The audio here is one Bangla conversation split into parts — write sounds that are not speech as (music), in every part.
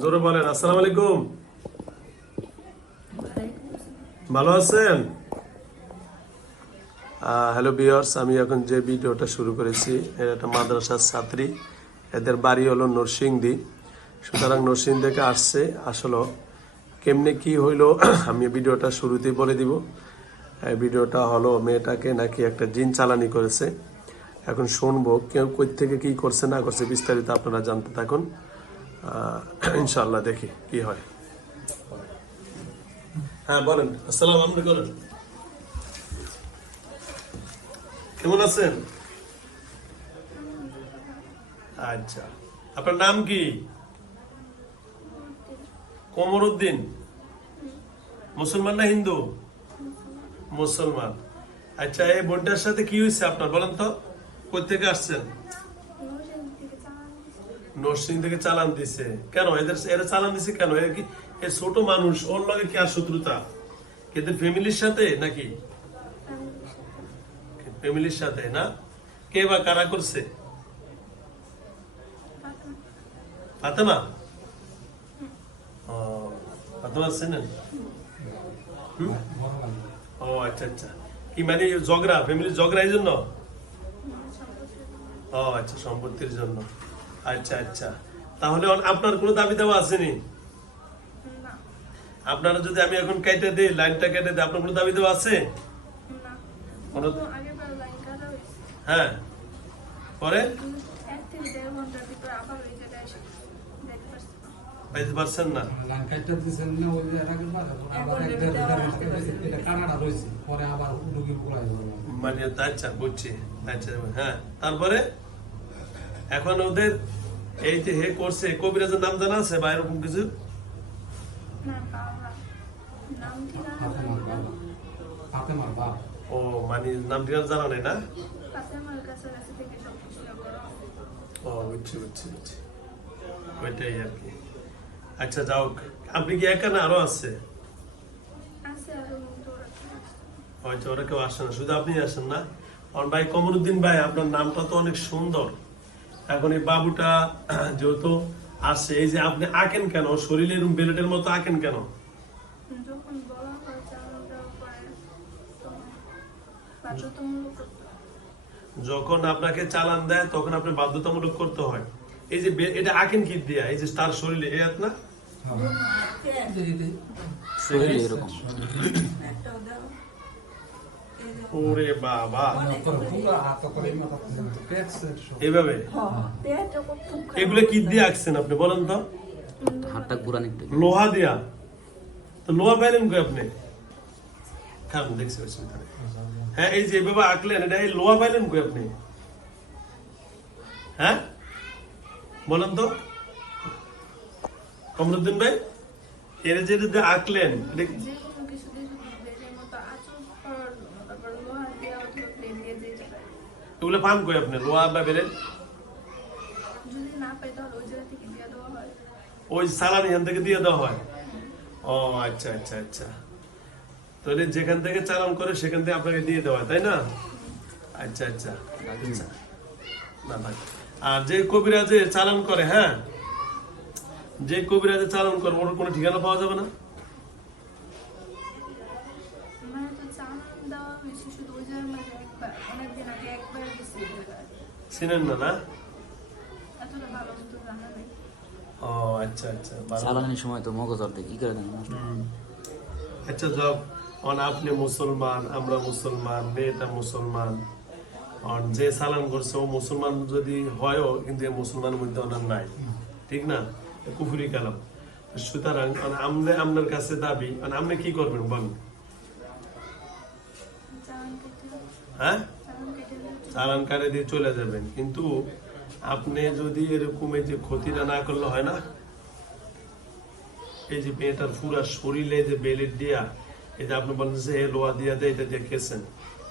জোরে বলেন, আসসালামু আলাইকুম। ভালো আছেন? হ্যালো বিয়ার্স আমি এখন যে ভিডিওটা শুরু করেছি এটা একটা মাদ্রাসার ছাত্রী, এদের বাড়ি হলো নরসিংদী। সুতরাং নরসিংদী থেকে আসছে, আসলে। কেমনে কি হইল, (coughs) আমি ভিডিওটা শুরুতেই বলে দিব। ভিডিওটা হলো মেয়েটাকে নাকি একটা জিন চালানি করেছে। এখন শুনব, কেউ কই থেকে কি করছে না করছে বিস্তারিত আপনারা জানতে থাকুন। ইনশাল্লাহ দেখি কি হয়। হ্যাঁ বলেন। আসসালাম কেমন আছেন? আচ্ছা। আপনার নাম কি? কোমরউদ্দিন। মুসলমান না হিন্দু? মুসলমান। আচ্ছা এই বোনটার সাথে কি হয়েছে আপনার, বলেন তো? কই থেকে আসছেন? নরসিং থেকে চালান দিছে। কেন? এদের এরা চালান দিছে কেন? এর কি এ ছোট মানুষ, ওর লগে কি আর শত্রুতা? এদের ফ্যামিলির সাথে নাকি? ফ্যামিলির সাথে, না? কে বা কারা করছে? ফাতেমা? ফাতেমা চেনেন? ও আচ্ছা আচ্ছা। কি মানে ঝগড়া? ফ্যামিলির ঝগড়া এই জন্য? ও আচ্ছা সম্পত্তির জন্য। আচ্ছা আচ্ছা। তাহলে আপনার কোনো দাবি দেওয়া আসেনি? আপনারা যদি আমি এখন কেটে দিই লাইনটা কেটে দিই আপনার কোনো দাবি দেওয়া আছে? কোনো- হ্যাঁ। পরে? পাইতে পারছেন না? মানে আচ্ছা বুঝছি। আচ্ছা হ্যাঁ। তারপরে? এখন ওদের এই যে হে করছে কবিরাজের নাম জানা আছে বা এরকম কিছু? ও মানে নাম ঠিকানা জানা নেই না? ও বুঝছি বুঝছি বুঝছি। ওইটাই আর কি। আচ্ছা যাও আপনি কি একা না আরও আছে? হয়তো ওরা কেউ আসে না। শুধু আপনি আসেন না। আমার ভাই কমরুদ্দিন ভাই আপনার নামটা তো অনেক সুন্দর। এখন এই বাবুটা যেহেতু আসে এই যে আপনি আঁকেন কেন? শরীরে এরকম বেলেটের মতো আঁকেন কেন? যখন বলা হয় চালান দেওয়ার পরে তখন বাধ্যতামূলক করতে হয়। যখন আপনাকে চালান দেয় তখন আপনি বাধ্যতামূলক করতে হয়। এই যে এটা আঁকেন কি দিয়া? এই যে তার শরীরে এই হাত না শরীরে। এরকম। ওরে বাবা। এইভাবে এগুলো কি দিয়ে আঁকছেন আপনি বলেন তো? হাতটা ঘুরান একটু। লোহা দিয়া? তো লোহা পাইলেন কই আপনি? খান দেখছি অসুবিধা নেই। হ্যাঁ এই যে এভাবে আঁকলেন এটা এই লোহা পাইলেন কই আপনি? হ্যাঁ? বলেন তো। কমরুদ্দিন ভাই এর যে আঁকলেন এটা কি- যে কোনো কিছু দিয়ে যদি বেলের মতো আঁচড় করানো, তারপর লোহা দিয়ে অথবা প্লেন দিয়ে যেতে পারে। এগুলো পান কই আপনি? লোহা বা বেরেন ওই সালান এখান থেকে দিয়ে দেওয়া হয়? ও আচ্ছা আচ্ছা আচ্ছা। তাহলে যেখান থেকে চালান করে সেখান থেকে আপনাকে দিয়ে দেওয়া হয় তাই না? আচ্ছা আচ্ছা আচ্ছা। না ভাই। আর যে কবিরাজে চালান করে হ্যাঁ? যে কবিরাজে চালান করে ওর কোনো ঠিকানা পাওয়া যাবে না মানে তো চালান দেওয়া হয়েছে শুধু ওই জায়গায় মানে একবার অনেকদিন আগে একবার গেছি ওই জায়গায়। চিনেন না না ও আচ্ছা আচ্ছা ভালো। সময় তো মগজ অর্ধেক কি করে দেন আচ্ছা জব অন আপনি মুসলমান আমরা মুসলমান মেয়েটা মুসলমান অন যে সালাম করছে ও মুসলমান যদি হয়ও কিন্তু এই মুসলমানের মধ্যে ওনার নাই ঠিক না কুফুরি কালাম সুতরাং অন আপনার কাছে দাবি অন আপনি কি করবেন বলেন হ্যাঁ চালান কেটে দিয়ে চলে যাবেন। কিন্তু আপনি যদি এরকম এই যে ক্ষতিটা না করলে হয় না? এই যে মেয়েটার পুরা শরীরে যে বেলেট দিয়া এই যে আপনি বলেন যে এ লোয়া দিয়া দেয় এটা দিয়ে খেয়েছেন।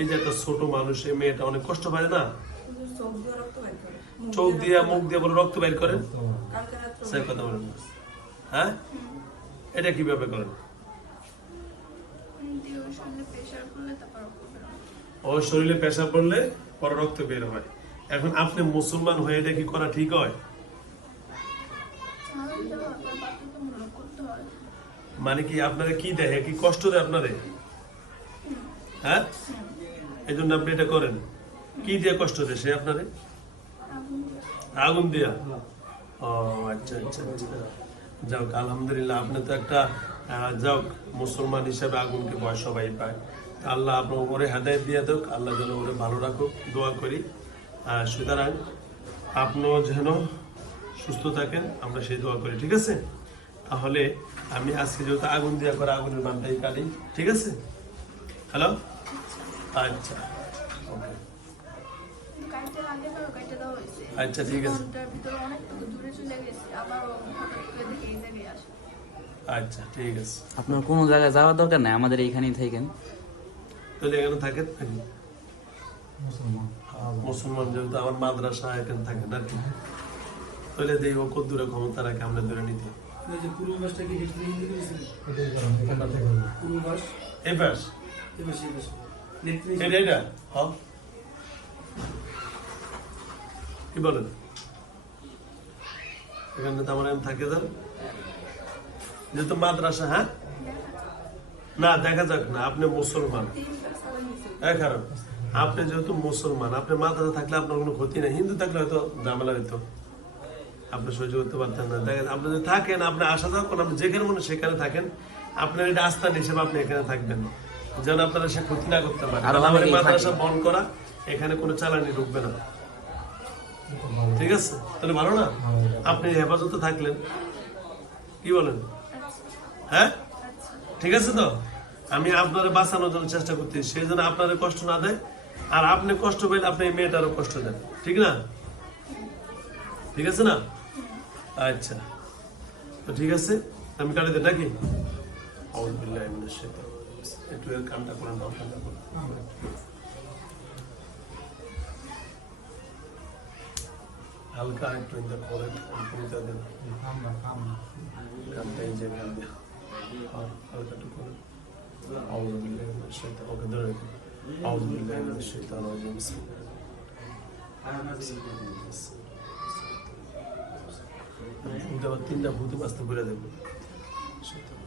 এই যে একটা ছোট মানুষ এই মেয়েটা অনেক কষ্ট পায় না? চোখ দিয়া মুখ দিয়ে বলে রক্ত বের করেন? সেই কথা বলেন হ্যাঁ? এটা কীভাবে করেন। ও শরীরে পেশা পড়লে? পরে রক্ত বের হয়। এখন আপনি মুসলমান হয়ে এটা কি করা ঠিক হয়? মানে কি আপনারা কি দেখে? কি কষ্ট দেয় আপনারে হ্যাঁ? এই জন্য আপনি এটা করেন। কি দিয়ে কষ্ট দেয় সে আপনারে আগুন দিয়া? ও আচ্ছা আচ্ছা আচ্ছা। যাক, আলহামদুলিল্লাহ, আপনি তো একটা যাক, মুসলমান হিসাবে আগুনকে ভয় সবাই পায়। আল্লাহ আপনার উপরে হেদায়ত দিয়ে দেখ আল্লাহ যেন ওরে ভালো রাখুক দোয়া করি। সুতরাং আপনিও যেন সুস্থ থাকেন আমরা সেই দোয়া করি ঠিক আছে? তাহলে আমি আজকে যেহেতু আগুন দিয়া করে আগুনের বানটাই কাটি ঠিক আছে? হ্যালো আচ্ছা আচ্ছা, ঠিক আছে। ঘণ্টার ভিতরে অনেক দূরে চলে গেছে আবার হঠাৎ করে দেখে এই জায়গায় আসে। আচ্ছা ঠিক আছে। আপনার কোনো জায়গায় যাওয়ার দরকার নাই? আমাদের এইখানেই থাকেন। তাহলে এখানে থাকেন নাকি মুসলমান। মুসলমান যেহেতু আমার মাদ্রাসা এখানে থাকেন আর কি। তাহলে দেই ও কত দূরে ক্ষমতা রাখে আমরা দূরে নিতে। এই যে পূর্বাভাসটা কি থেকে হ্যাঁ বলেন? এখানে তো আমার এখানে থাকে যেহেতু মাদ্রাসা হ্যাঁ? না দেখা যাক না আপনি মুসলমান। আপনি যেহেতু মুসলমান আপনি মাদ্রাসা থাকলে আপনার কোনো ক্ষতি নেই হিন্দু থাকলে হয়তো ঝামেলা হইতো। আপনি সহ্য করতে পারতেন না। দেখেন আপনি যদি থাকেন আপনি আসা যাওয়া করেন আপনি যেখানে মনে সেখানে থাকেন। আপনার এটা আস্থান হিসেবে আপনি এখানে থাকবেন। যেন আপনারা সে ক্ষতি না করতে পারে আরও আমার মাদ্রাসা। বন্ধ করা এখানে কোনো চালানি ঢুকবে না। ঠিক আছে? তাহলে ভালো না? আপনি হেফাজতে থাকলেন। কি বলেন? হ্যাঁ? ঠিক আছে তো? আমি আপনারে বাঁচানোর জন্য চেষ্টা করতেছি। সেই জন্য আপনারে কষ্ট না দেয়, আর আপনি কষ্ট পেলে আপনি এই মেয়েটারও কষ্ট দেন। ঠিক না? ঠিক আছে না? আচ্ছা। তো ঠিক আছে, আমি কাটে দিই, নাকি। একটু কামটা। হালকা একটু দেন হালকা একটু করে Auzu billahi mineşşeytan o kadar öyle. Auzu billahi mineşşeytan hocam. Mutavakkilinde hudum aslında böyle de bu. Şeytan.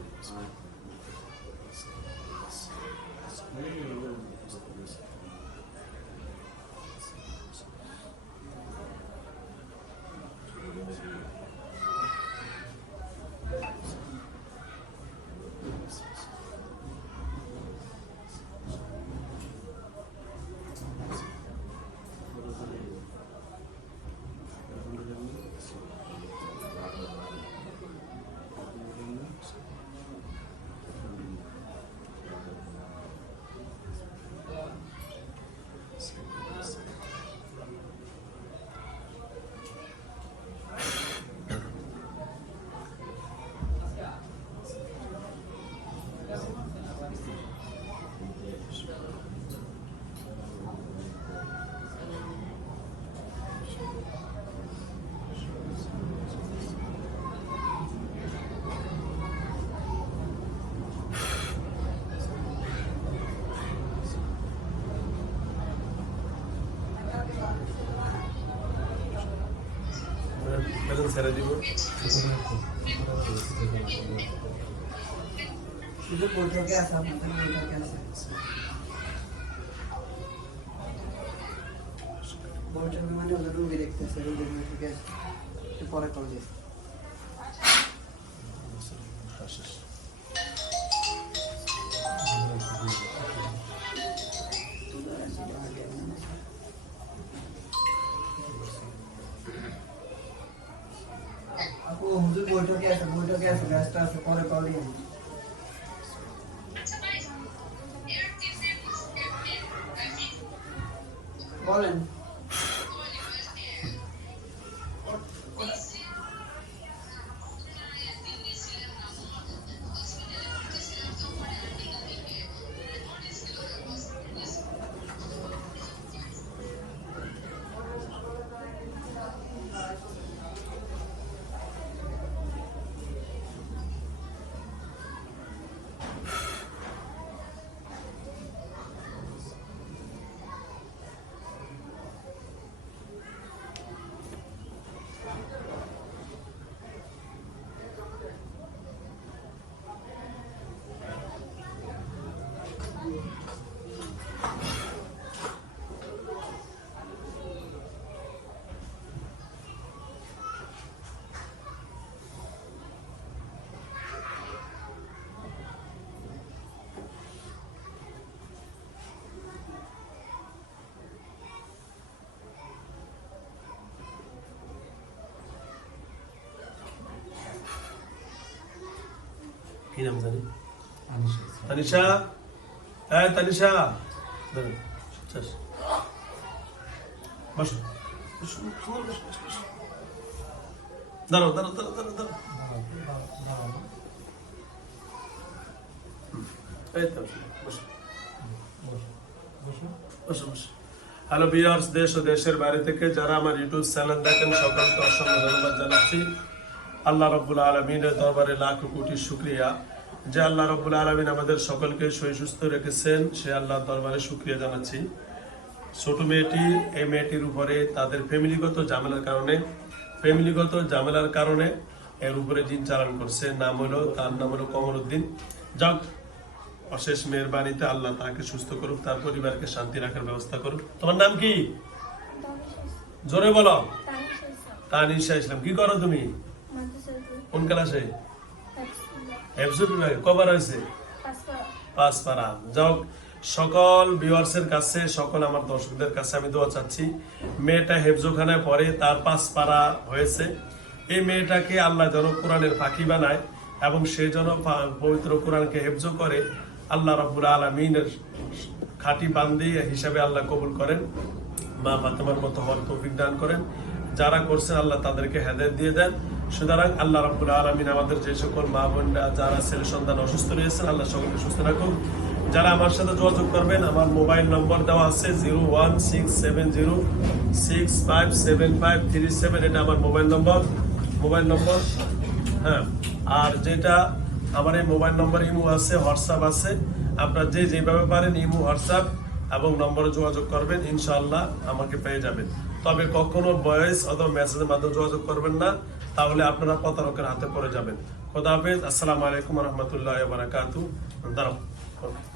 ছেড়ে দিব। শুধু বৈঠকে আছে আছে বৈঠকে মানে ওদের রুগী দেখতেছে, রুগীর একটু পরে কল দিয়েছে। বৈঠকে আছে বৈঠকে আছে ব্যস্ত আছে পরে কল বলেন। কি নাম জানি তানিশা। হ্যাঁ তানিশা। বসো। দাঁড়াও দাঁড়াও দাঁড়াও দাঁড়াও দাঁড়াও। হ্যালো বিয়ার্স দেশ ও দেশের বাইরে থেকে যারা আমার ইউটিউব চ্যানেল দেখেন সকলকে অসংখ্য ধন্যবাদ জানাচ্ছি। আল্লাহ রব্বুল আলমিনের দরবারে লাখ কোটি শুক্রিয়া। যে আল্লাহ রব্বুল আলমিন আমাদের সকলকে সই সুস্থ রেখেছেন সে আল্লাহর দরবারে শুক্রিয়া জানাচ্ছি। ছোট মেয়েটি এই মেয়েটির উপরে তাদের ফ্যামিলিগত ঝামেলার কারণে ফ্যামিলিগত ঝামেলার কারণে এর উপরে দিন চালান করছে। নাম হলো তার নাম হলো কমরুদ্দিন যাক অশেষ মেয়ের মেহরবানিতে আল্লাহ তাকে সুস্থ করুক তার পরিবারকে শান্তি রাখার ব্যবস্থা করুক। তোমার নাম কি? জোরে বলো। তানিশা ইসলাম। কি করো তুমি? কোন ক্লাসে? এফসু বিভাগে। কবার হয়েছে? পাঁচ পারা। যাও সকল ভিউয়ার্সের কাছে সকল আমার দর্শকদের কাছে আমি দোয়া চাচ্ছি মেয়েটা হেফজোখানায় পড়ে তার পাঁচ পারা হয়েছে। এই মেয়েটাকে আল্লাহ যেন কোরআনের বানায় এবং সে যেন পবিত্র কোরআনকে হেফজ করে আল্লাহ রব্বুল আলমিনের খাঁটি বান্দি হিসাবে আল্লাহ কবুল করেন। মা ফাতেমার মতো হওয়ার তৌফিক দান করেন। যারা করছেন আল্লাহ তাদেরকে হেদায়ত দিয়ে দেন। সুতরাং আল্লাহ রাব্বুল আলমিন আমাদের যে সকল মা বোনরা, যারা ছেলে সন্তান অসুস্থ রয়েছেন, আল্লাহ সকলকে সুস্থ রাখুন যারা আমার সাথে যোগাযোগ করবেন, আমার মোবাইল নম্বর দেওয়া আছে zero one six seven zero six five seven five three seven. এটা আমার মোবাইল নম্বর। মোবাইল নম্বর হ্যাঁ আর যেটা আমার এই মোবাইল নম্বর ইমো আছে, হোয়াটসঅ্যাপ আছে। আপনার যে যেভাবে পারেন ইমো, হোয়াটসঅ্যাপ এবং নম্বরে যোগাযোগ করবেন, ইনশাআল্লাহ আমাকে পেয়ে যাবেন। তবে কখনো ভয়েস অথবা মেসেজের মাধ্যমে যোগাযোগ করবেন না। তাহলে আপনারা প্রতারকের হাতে পড়ে যাবেন। খোদা হাফেজ আসসালামু আলাইকুম রহমতুল্লাহ বারাকাতু দাঁড়াও।